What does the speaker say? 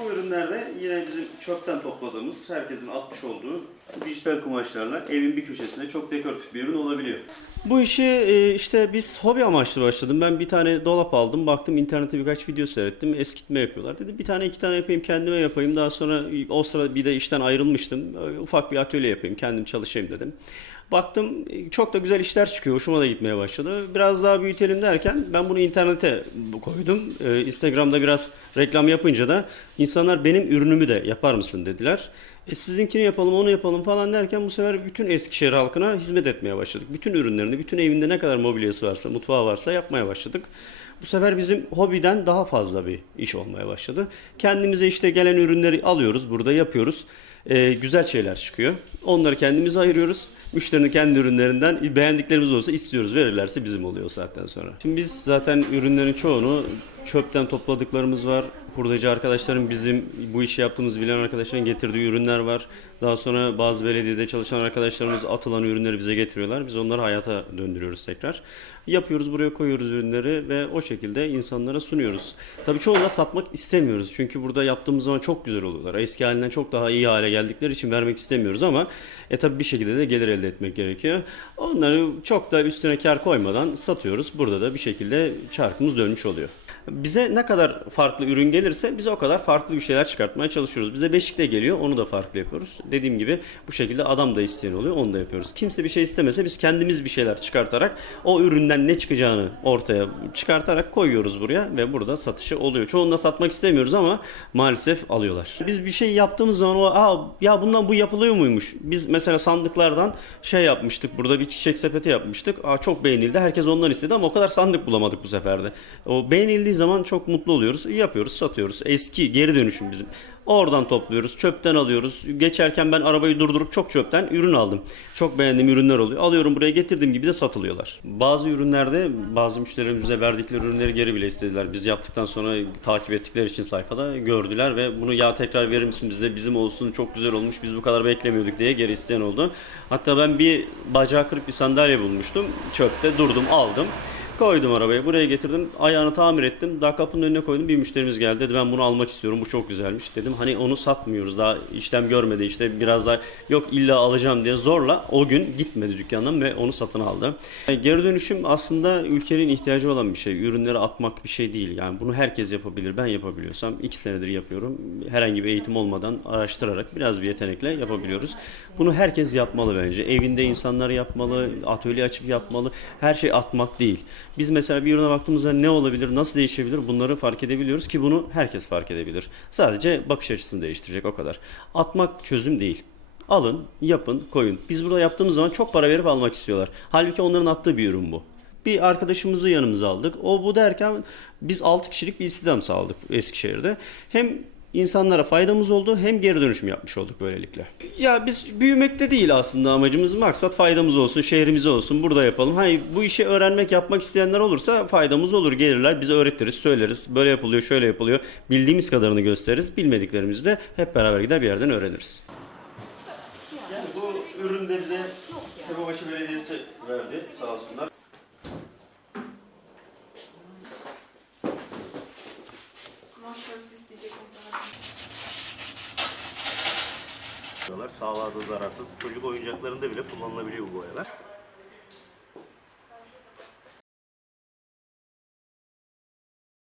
Bu ürünlerde yine bizim çöpten topladığımız, herkesin atmış olduğu dijital kumaşlarla evin bir köşesinde çok dekoratif bir ürün olabiliyor. Bu işi e, işte biz hobi amaçlı başladım. Ben bir tane dolap aldım. Baktım internette birkaç video seyrettim. Eskitme yapıyorlar. Dedim bir tane iki tane yapayım kendime yapayım. Daha sonra o sırada bir de işten ayrılmıştım. Ufak bir atölye yapayım. Kendim çalışayım dedim. Baktım e, çok da güzel işler çıkıyor. Hoşuma da gitmeye başladı. Biraz daha büyütelim derken ben bunu internete koydum. Ee, Instagram'da biraz reklam yapınca da insanlar benim ürünümü de yapar mısın dediler. E sizinkini yapalım onu yapalım falan derken bu sefer bütün Eskişehir halkına hizmet etmeye başladık. Bütün ürünlerini, bütün evinde ne kadar mobilyası varsa, mutfağı varsa yapmaya başladık. Bu sefer bizim hobiden daha fazla bir iş olmaya başladı. Kendimize işte gelen ürünleri alıyoruz, burada yapıyoruz. Ee, güzel şeyler çıkıyor. Onları kendimize ayırıyoruz. Müşterinin kendi ürünlerinden beğendiklerimiz olsa istiyoruz. Verirlerse bizim oluyor o saatten sonra. Şimdi biz zaten ürünlerin çoğunu çöpten topladıklarımız var. Hurdacı arkadaşlarım bizim bu işi yaptığımız bilen arkadaşların getirdiği ürünler var. Daha sonra bazı belediyede çalışan arkadaşlarımız atılan ürünleri bize getiriyorlar. Biz onları hayata döndürüyoruz tekrar. Yapıyoruz buraya koyuyoruz ürünleri ve o şekilde insanlara sunuyoruz. Tabii çoğunda satmak istemiyoruz. Çünkü burada yaptığımız zaman çok güzel oluyorlar. Eski halinden çok daha iyi hale geldikleri için vermek istemiyoruz ama e tabii bir şekilde de gelir elde etmek gerekiyor. Onları çok da üstüne kar koymadan satıyoruz. Burada da bir şekilde çarkımız dönmüş oluyor. Bize ne kadar farklı ürün gelirse biz o kadar farklı bir şeyler çıkartmaya çalışıyoruz. Bize beşikte geliyor onu da farklı yapıyoruz. Dediğim gibi bu şekilde adam da isteyen oluyor onu da yapıyoruz. Kimse bir şey istemese biz kendimiz bir şeyler çıkartarak o üründen ne çıkacağını ortaya çıkartarak koyuyoruz buraya ve burada satışı oluyor. Çoğunda satmak istemiyoruz ama maalesef alıyorlar. Biz bir şey yaptığımız zaman o Aa, ya bundan bu yapılıyor muymuş? Biz mesela sandıklardan şey yapmıştık burada bir çiçek sepeti yapmıştık. Aa, çok beğenildi. Herkes ondan istedi ama o kadar sandık bulamadık bu sefer de. O beğenildiği zaman çok mutlu oluyoruz. Yapıyoruz, satıyoruz. Eski geri dönüşüm bizim. Oradan topluyoruz, çöpten alıyoruz. Geçerken ben arabayı durdurup çok çöpten ürün aldım. Çok beğendiğim ürünler oluyor. Alıyorum buraya getirdiğim gibi de satılıyorlar. Bazı ürünlerde bazı müşterilerimiz bize verdikleri ürünleri geri bile istediler. Biz yaptıktan sonra takip ettikleri için sayfada gördüler ve bunu ya tekrar verir misin bize bizim olsun çok güzel olmuş biz bu kadar beklemiyorduk diye geri isteyen oldu. Hatta ben bir bacağı kırık bir sandalye bulmuştum. Çöpte durdum aldım. Koydum arabaya buraya getirdim ayağını tamir ettim daha kapının önüne koydum bir müşterimiz geldi dedi ben bunu almak istiyorum bu çok güzelmiş dedim hani onu satmıyoruz daha işlem görmedi işte biraz daha yok illa alacağım diye zorla o gün gitmedi dükkandan ve onu satın aldı. Geri dönüşüm aslında ülkenin ihtiyacı olan bir şey ürünleri atmak bir şey değil yani bunu herkes yapabilir ben yapabiliyorsam iki senedir yapıyorum herhangi bir eğitim olmadan araştırarak biraz bir yetenekle yapabiliyoruz. Bunu herkes yapmalı bence evinde insanlar yapmalı atölye açıp yapmalı her şey atmak değil. Biz mesela bir ürüne baktığımızda ne olabilir, nasıl değişebilir bunları fark edebiliyoruz ki bunu herkes fark edebilir. Sadece bakış açısını değiştirecek o kadar. Atmak çözüm değil. Alın, yapın, koyun. Biz burada yaptığımız zaman çok para verip almak istiyorlar. Halbuki onların attığı bir ürün bu. Bir arkadaşımızı yanımıza aldık. O bu derken biz 6 kişilik bir istihdam sağladık Eskişehir'de. Hem insanlara faydamız oldu hem geri dönüşüm yapmış olduk böylelikle. Ya biz büyümekte değil aslında amacımız maksat faydamız olsun, şehrimize olsun, burada yapalım. Hayır bu işi öğrenmek, yapmak isteyenler olursa faydamız olur. Gelirler bize öğretiriz, söyleriz. Böyle yapılıyor, şöyle yapılıyor. Bildiğimiz kadarını gösteririz. Bilmediklerimizi de hep beraber gider bir yerden öğreniriz. Yani bu ürün de bize Tepebaşı Belediyesi verdi sağ olsunlar. Sağlığa da zararsız. Çocuk oyuncaklarında bile kullanılabiliyor bu boyalar.